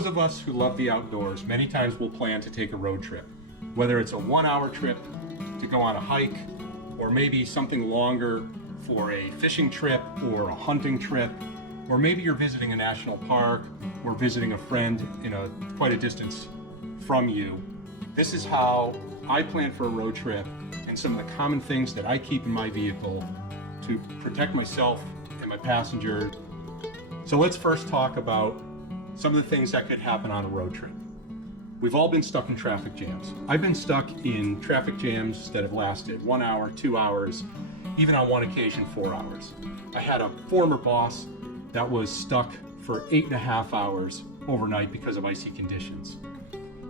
those of us who love the outdoors, many times we'll plan to take a road trip, whether it's a 1-hour trip to go on a hike, or maybe something longer for a fishing trip or a hunting trip, or maybe you're visiting a national park or visiting a friend in quite a distance from you. This is how I plan for a road trip and some of the common things that I keep in my vehicle to protect myself and my passenger. So let's first talk about some of the things that could happen on a road trip. We've all been stuck in traffic jams. I've been stuck in traffic jams that have lasted 1 hour, 2 hours, even on one occasion 4 hours. I had a former boss that was stuck for 8.5 hours overnight because of icy conditions.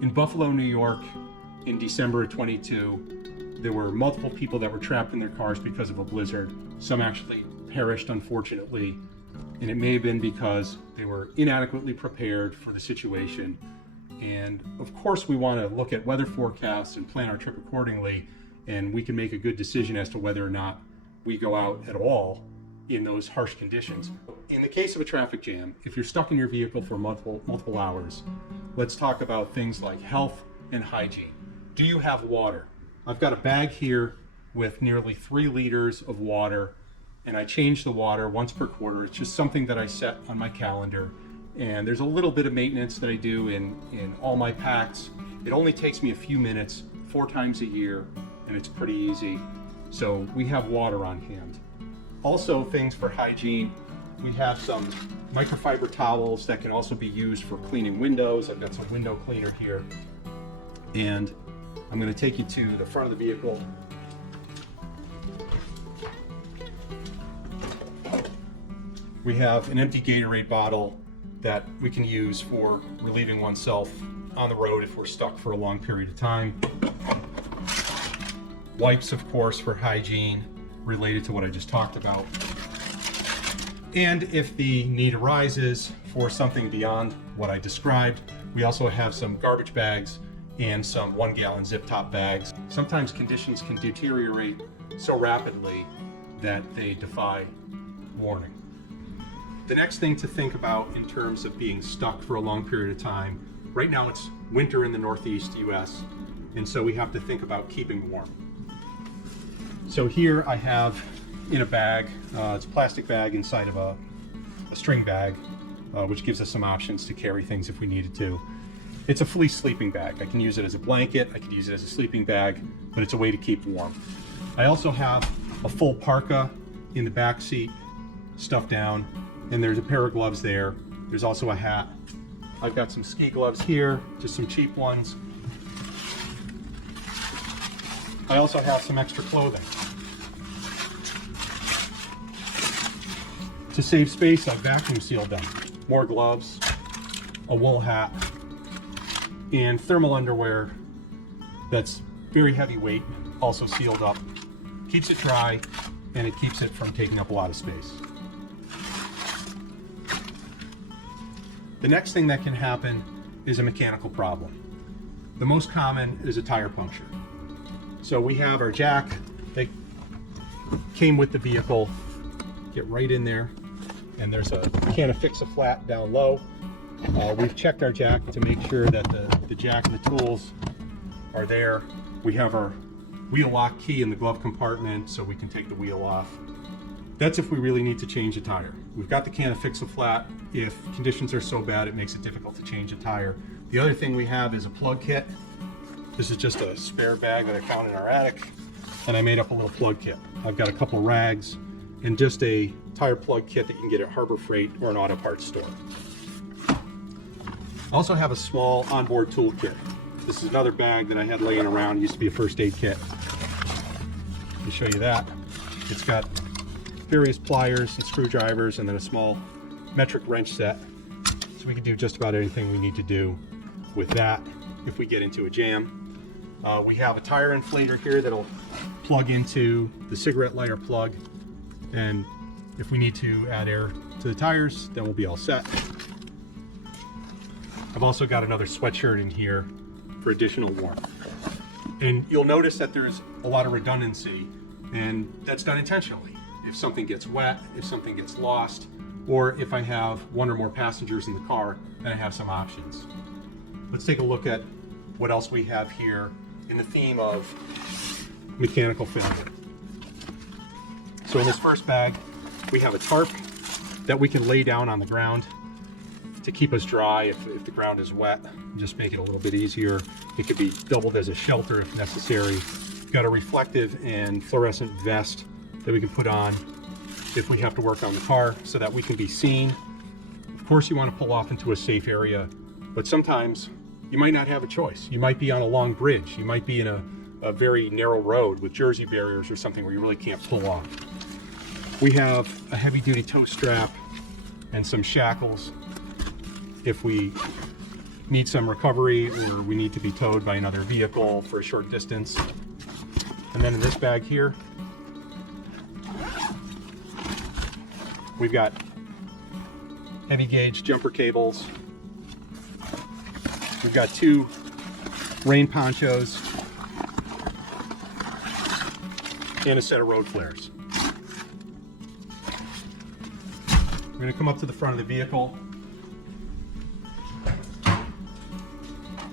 In Buffalo, New York, in December of 22, there were multiple people that were trapped in their cars because of a blizzard. Some actually perished, unfortunately, and it may have been because they were inadequately prepared for the situation. And of course, we want to look at weather forecasts and plan our trip accordingly, and we can make a good decision as to whether or not we go out at all in those harsh conditions. In the case of a traffic jam, if you're stuck in your vehicle for multiple hours, let's talk about things like health and hygiene. Do you have water? I've got a bag here with nearly 3 liters of water, and I change the water once per quarter. It's just something that I set on my calendar, and there's a little bit of maintenance that I do in all my packs. It only takes me a few minutes, 4 times a year, and it's pretty easy. So we have water on hand. Also, things for hygiene, we have some microfiber towels that can also be used for cleaning windows. I've got some window cleaner here, and I'm going to take you to the front of the vehicle. We have an empty Gatorade bottle that we can use for relieving oneself on the road if we're stuck for a long period of time. Wipes, of course, for hygiene related to what I just talked about. And if the need arises for something beyond what I described, we also have some garbage bags and some 1-gallon zip top bags. Sometimes conditions can deteriorate so rapidly that they defy warning. The next thing to think about in terms of being stuck for a long period of time, right now it's winter in the Northeast US, and so we have to think about keeping warm. So here I have in a bag, it's a plastic bag inside of a string bag, which gives us some options to carry things if we needed to. It's a fleece sleeping bag. I can use it as a blanket, I could use it as a sleeping bag, but it's a way to keep warm. I also have a full parka in the back seat, stuffed down, and there's a pair of gloves there. There's also a hat. I've got some ski gloves here, just some cheap ones. I also have some extra clothing. To save space, I've vacuum sealed them. More gloves, a wool hat, and thermal underwear that's very heavyweight, also sealed up. Keeps it dry, and it keeps it from taking up a lot of space. The next thing that can happen is a mechanical problem. The most common is a tire puncture. So we have our jack that came with the vehicle. Get right in there, and there's a can of Fix-A-Flat down low. We've checked our jack to make sure that the jack and the tools are there. We have our wheel lock key in the glove compartment so we can take the wheel off. That's if we really need to change a tire. We've got the can of Fix-A-Flat if conditions are so bad it makes it difficult to change a tire. The other thing we have is a plug kit. This is just a spare bag that I found in our attic, and I made up a little plug kit. I've got a couple of rags and just a tire plug kit that you can get at Harbor Freight or an auto parts store. I also have a small onboard tool kit. This is another bag that I had laying around. It used to be a first aid kit. Let me show you that. It's got various pliers and screwdrivers and then a small metric wrench set. So we can do just about anything we need to do with that if we get into a jam. We have a tire inflator here that'll plug into the cigarette lighter plug, and if we need to add air to the tires, then we'll be all set. I've also got another sweatshirt in here for additional warmth. And you'll notice that there's a lot of redundancy, and that's done intentionally. If something gets wet, if something gets lost, or if I have one or more passengers in the car, then I have some options. Let's take a look at what else we have here in the theme of mechanical failure. So in this first bag, we have a tarp that we can lay down on the ground to keep us dry if the ground is wet, just make it a little bit easier. It could be doubled as a shelter if necessary. We've got a reflective and fluorescent vest that we can put on if we have to work on the car so that we can be seen. Of course, you want to pull off into a safe area, but sometimes you might not have a choice. You might be on a long bridge. You might be in a very narrow road with Jersey barriers or something where you really can't pull off. We have a heavy duty tow strap and some shackles if we need some recovery or we need to be towed by another vehicle for a short distance. And then in this bag here, we've got heavy gauge jumper cables. We've got 2 rain ponchos and a set of road flares. We're going to come up to the front of the vehicle.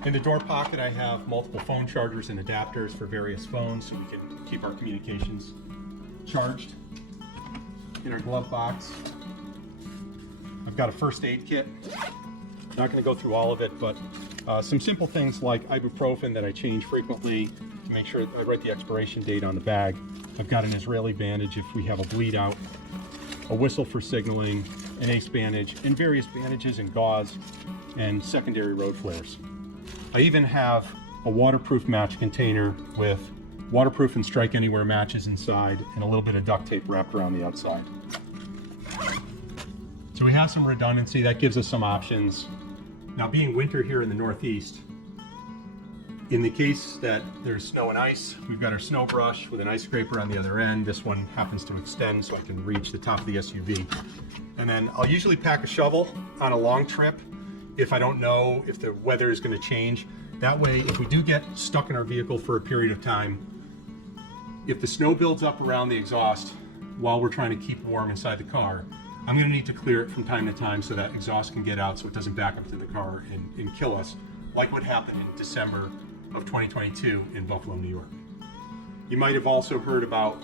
In the door pocket, I have multiple phone chargers and adapters for various phones so we can keep our communications charged. In our glove box, I've got a first aid kit. Not going to go through all of it, but some simple things like ibuprofen that I change frequently to make sure I write the expiration date on the bag. I've got an Israeli bandage if we have a bleed out, a whistle for signaling, an ace bandage, and various bandages and gauze and secondary road flares. I even have a waterproof match container with waterproof and strike anywhere matches inside and a little bit of duct tape wrapped around the outside. So we have some redundancy, that gives us some options. Now, being winter here in the Northeast, in the case that there's snow and ice, we've got our snow brush with an ice scraper on the other end. This one happens to extend so I can reach the top of the SUV. And then I'll usually pack a shovel on a long trip if I don't know if the weather is going to change. That way, if we do get stuck in our vehicle for a period of time, if the snow builds up around the exhaust while we're trying to keep warm inside the car, I'm going to need to clear it from time to time so that exhaust can get out so it doesn't back up to the car and kill us, like what happened in December of 2022 in Buffalo, New York. You might have also heard about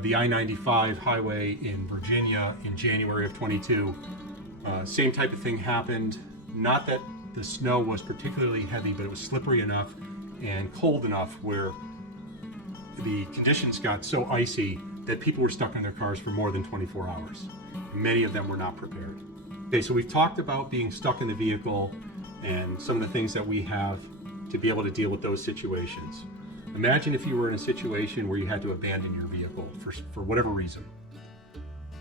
the I-95 highway in Virginia in January of 22. Same type of thing happened. Not that the snow was particularly heavy, but it was slippery enough and cold enough where the conditions got so icy that people were stuck in their cars for more than 24 hours. Many of them were not prepared. Okay, so we've talked about being stuck in the vehicle and some of the things that we have to be able to deal with those situations. Imagine if you were in a situation where you had to abandon your vehicle for whatever reason.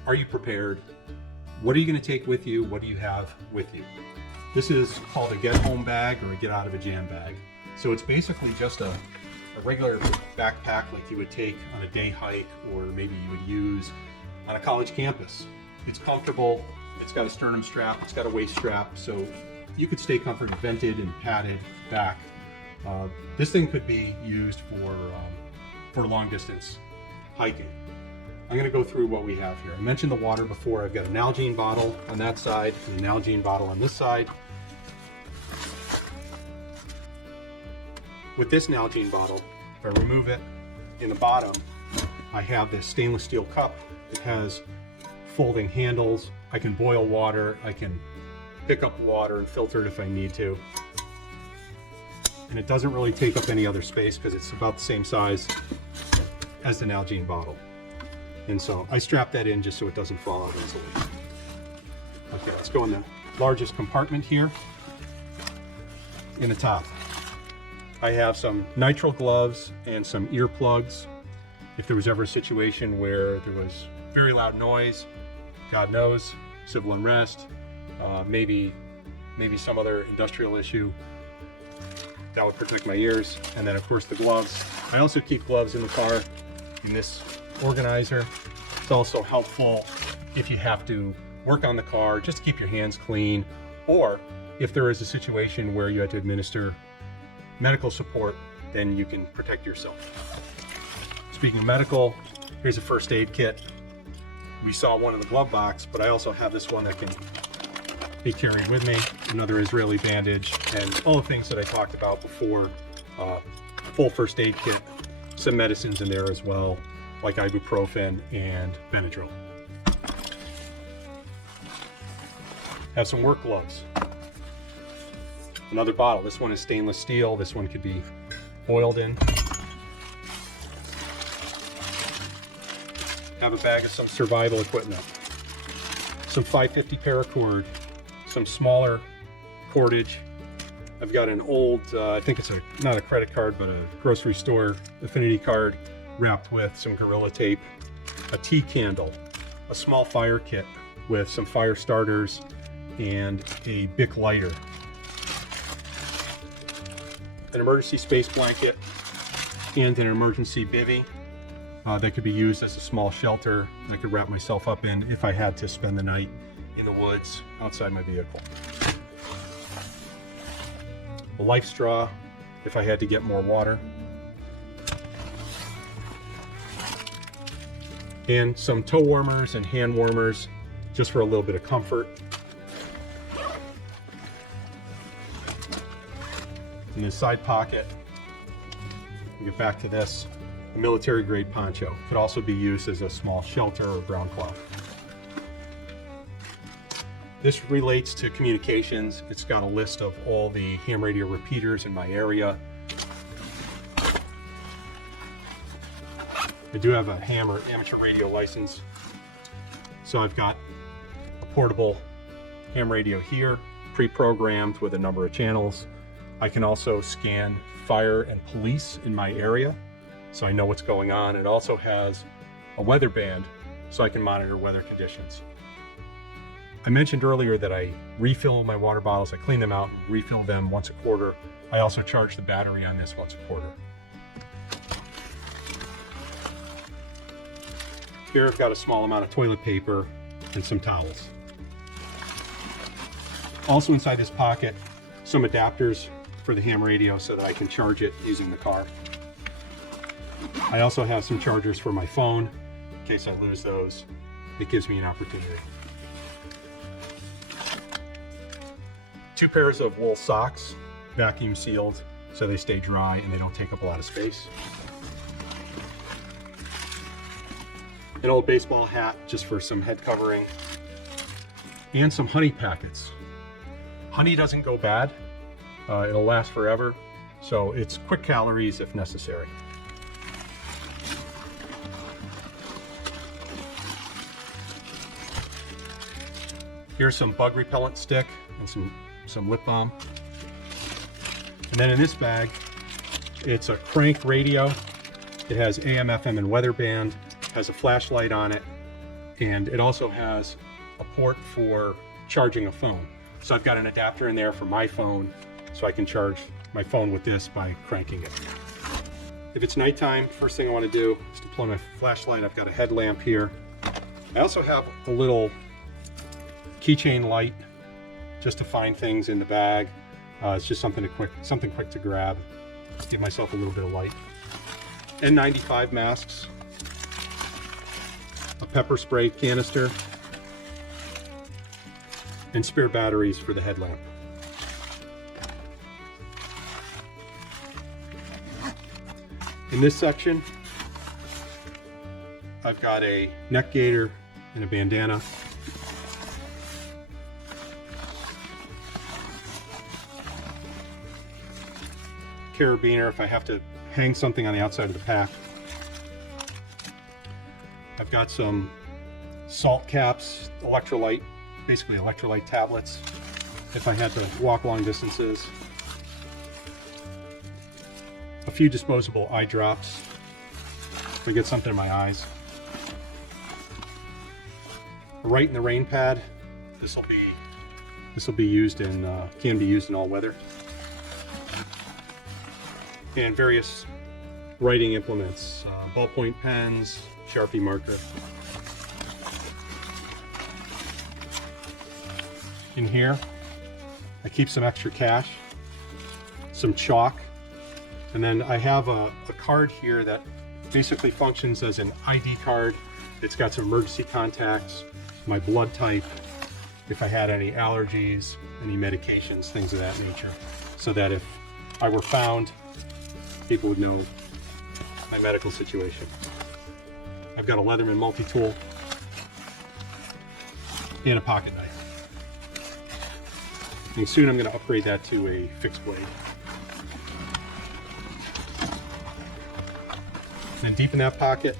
Are you prepared? What are you going to take with you? What do you have with you? This is called a get home bag or a get out of a jam bag. So it's basically just a regular backpack like you would take on a day hike or maybe you would use on a college campus. It's comfortable, it's got a sternum strap, it's got a waist strap, so you could stay comfortably vented and padded back. This thing could be used for long distance hiking. I'm going to go through what we have here. I mentioned the water before. I've got an Nalgene bottle on that side and an Nalgene bottle on this side. With this Nalgene bottle, if I remove it, in the bottom, I have this stainless steel cup. It has folding handles. I can boil water. I can pick up water and filter it if I need to. And it doesn't really take up any other space because it's about the same size as the Nalgene bottle. And so I strap that in just so it doesn't fall out easily. Okay, let's go in the largest compartment here in the top. I have some nitrile gloves and some earplugs. If there was ever a situation where there was very loud noise, God knows, civil unrest, maybe some other industrial issue, that would protect my ears. And then of course the gloves. I also keep gloves in the car in this organizer. It's also helpful if you have to work on the car just to keep your hands clean, or if there is a situation where you had to administer medical support, then you can protect yourself. Speaking of medical, here's a first aid kit. We saw one in the glove box, but I also have this one that can be carried with me, another Israeli bandage, and all the things that I talked about before. Full first aid kit, some medicines in there as well, like ibuprofen and Benadryl. Have some work gloves. Another bottle. This one is stainless steel. This one could be oiled in. Have a bag of some survival equipment. Some 550 paracord, some smaller cordage. I've got an old, I think it's not a credit card, but a grocery store affinity card wrapped with some Gorilla Tape, a tea candle, a small fire kit with some fire starters, and a Bic lighter. An emergency space blanket and an emergency bivvy that could be used as a small shelter I could wrap myself up in if I had to spend the night in the woods outside my vehicle. A life straw if I had to get more water. And some toe warmers and hand warmers just for a little bit of comfort. In the side pocket, we'll get back to this, a military grade poncho. Could also be used as a small shelter or ground cloth. This relates to communications. It's got a list of all the ham radio repeaters in my area. I do have a ham or amateur radio license. So I've got a portable ham radio here, pre-programmed with a number of channels. I can also scan fire and police in my area, so I know what's going on. It also has a weather band, so I can monitor weather conditions. I mentioned earlier that I refill my water bottles. I clean them out and refill them once a quarter. I also charge the battery on this once a quarter. Here I've got a small amount of toilet paper and some towels. Also inside this pocket, some adapters for the ham radio so that I can charge it using the car. I also have some chargers for my phone in case I lose those. It gives me an opportunity. 2 pairs of wool socks, vacuum sealed so they stay dry and they don't take up a lot of space. An old baseball hat just for some head covering, and some honey packets. Honey doesn't go bad. It'll last forever, so it's quick calories if necessary. Here's some bug repellent stick and some lip balm. And then in this bag, it's a crank radio. It has AM, FM, and weather band, has a flashlight on it, and it also has a port for charging a phone. So I've got an adapter in there for my phone, so I can charge my phone with this by cranking it. If it's nighttime, first thing I want to do is deploy my flashlight. I've got a headlamp here. I also have a little keychain light just to find things in the bag. It's just something quick to grab, give myself a little bit of light. N95 masks, a pepper spray canister, and spare batteries for the headlamp. In this section, I've got a neck gaiter and a bandana. Carabiner if I have to hang something on the outside of the pack. I've got some salt caps, electrolyte, basically electrolyte tablets if I had to walk long distances. A few disposable eye drops if I get something in my eyes. A Right in the Rain pad. This will be used in can be used in all weather. And various writing implements, ballpoint pens, Sharpie marker. In here, I keep some extra cash, some chalk, and then I have a card here that basically functions as an ID card It's got some emergency contacts, my blood type, if I had any allergies, any medications, things of that nature, so that if I were found, people would know my medical situation. I've got a Leatherman multi-tool and a pocket knife. And soon I'm going to upgrade that to a fixed blade. And then deep in that pocket,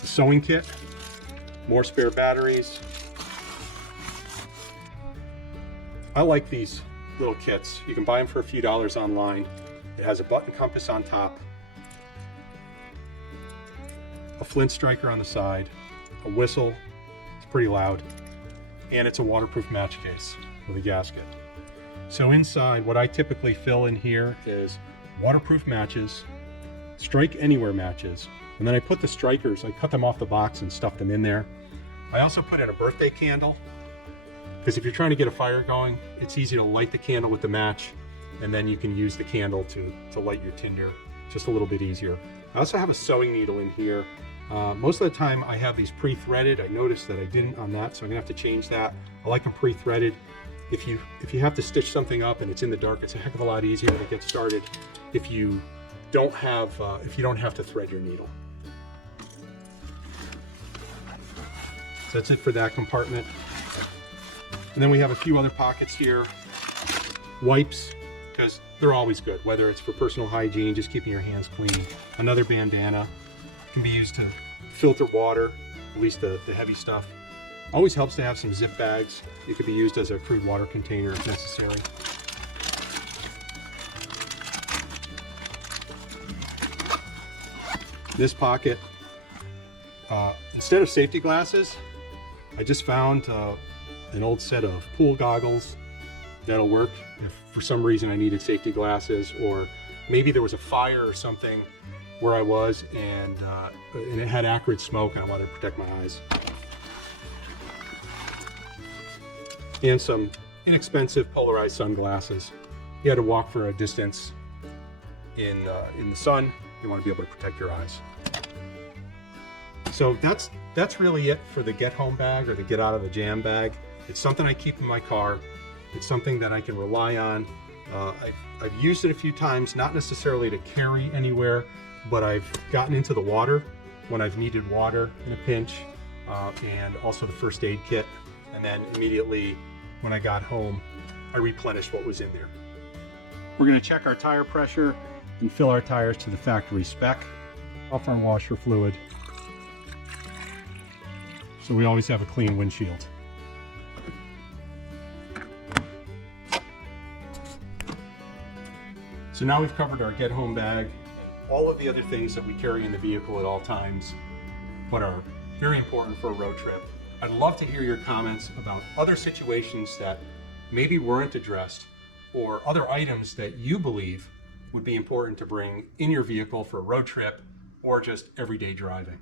the sewing kit, more spare batteries. I like these little kits. You can buy them for a few dollars online. It has a button compass on top, a flint striker on the side, a whistle, it's pretty loud, and it's a waterproof match case with a gasket. So inside, what I typically fill in here is waterproof matches, strike anywhere matches, and then I put the strikers, I cut them off the box and stuff them in there. I also put in a birthday candle, because if you're trying to get a fire going, it's easy to light the candle with the match, and then you can use the candle to light your tinder, just a little bit easier. I also have a sewing needle in here. Most of the time I have these pre-threaded. I noticed that I didn't on that, so I'm gonna have to change that. I like them pre-threaded. If you have to stitch something up and it's in the dark, it's a heck of a lot easier to get started if you don't have to thread your needle. So that's it for that compartment. And then we have a few other pockets here. Wipes, because they're always good, whether it's for personal hygiene, just keeping your hands clean. Another bandana can be used to filter water, at least the heavy stuff. Always helps to have some zip bags. It could be used as a crude water container if necessary. This pocket, instead of safety glasses, I just found an old set of pool goggles that'll work if for some reason I needed safety glasses, or maybe there was a fire or something where I was and it had acrid smoke and I wanted to protect my eyes. And some inexpensive polarized sunglasses. You had to walk for a distance in the sun. You want to be able to protect your eyes. So that's really it for the get home bag or the get out of the jam bag. It's something I keep in my car. It's something that I can rely on. I've used it a few times, not necessarily to carry anywhere, but I've gotten into the water when I've needed water in a pinch, and also the first aid kit. And then immediately when I got home, I replenished what was in there. We're going to check our tire pressure and fill our tires to the factory spec. Off our washer fluid, so we always have a clean windshield. So now we've covered our get home bag, all of the other things that we carry in the vehicle at all times, but are very important for a road trip. I'd love to hear your comments about other situations that maybe weren't addressed, or other items that you believe would be important to bring in your vehicle for a road trip or just everyday driving.